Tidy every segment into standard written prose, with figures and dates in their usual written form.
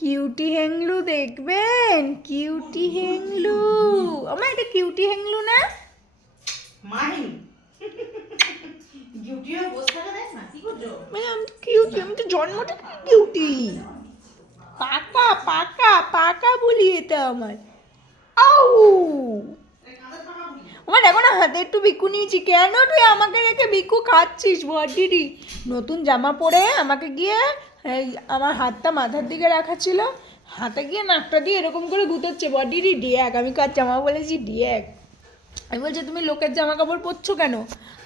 Cutie হেংলু দেখবেন, cutie হেংলু। আমার এটা কিউটি হেংলু না? মাহি কিউটিও বসে থাকে দেখ না কি করছো? মানে আমি তো কিউটি, আমি তো জন্ম থেকে কিউটি। পাকা পাকা পাকা বলি এটা আমার। আউ আমার দেখো না হাতে একটু বিকু নিয়েছি। কেন তুই আমাকে রেখে বিকু খাচ্ছিস বডিরি? নতুন জামা পরে আমাকে গিয়ে এই আমার হাতটা মাথার দিকে রাখা ছিল, হাতে গিয়ে নাকটা দিয়ে এরকম করে গুঁতোচ্ছে বডিরি ডিয়াক। আমি কার জামা বলেছি ডিয়াক। আমি বলছি তুমি লোকের জামা কাপড় পরছো কেন?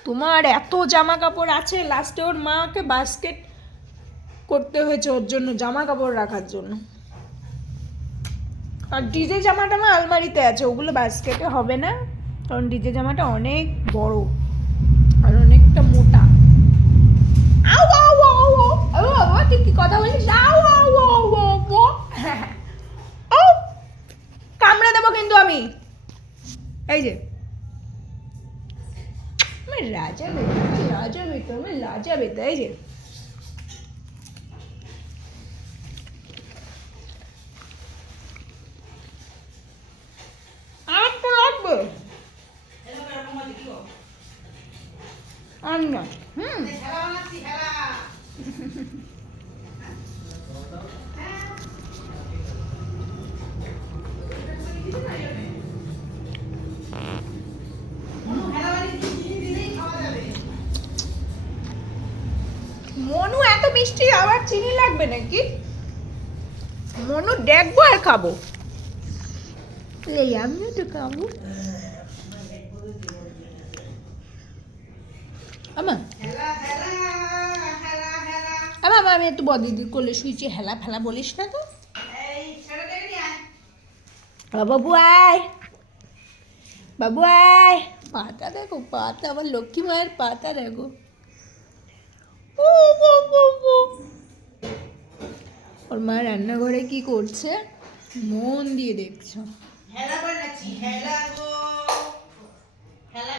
তোমার এত জামা কাপড় আছে, লাস্টে ওর মাকে বাস্কেট করতে হয়েছে ওর জন্য জামা কাপড় রাখার জন্য। আর ডিজে জামাটা আমার আলমারিতে আছে, ওগুলো বাস্কেটে হবে না, কারণ ডিজে জামাটা অনেক বড় আর অনেকটা মোটা। আউ আউ আউ আউ বাবা তুই কি কথা বলিস? আউ আউ আউ আউ আউ কামড়া দেবো কিন্তু আমি। এই যে আমার রাজা বেটা, রাজা বেটা, আমার রাজা বেটা। এই যে আর তো লাগবে আর না। খেলা বানাচ্ছি খেলা। মনু এত মিষ্টি আবার চিনি লাগবে নাকি? মনু দেখবো আর খাবো। এই আমিও তো খাবো। আমা আমা আমি একটু বদিদির কোলে শুয়েছি, হেলা ফেলা বলিস না তো। বাবু আয়, বাবু আয়। পাটা দেখো, পাটা আমার লক্ষ্মী মায়ের পাটা দেখো। ও ওর মা রান্নাঘরে কি করছে মন দিয়ে দেখছো। হেলা বানাচ্ছি হেলা গো।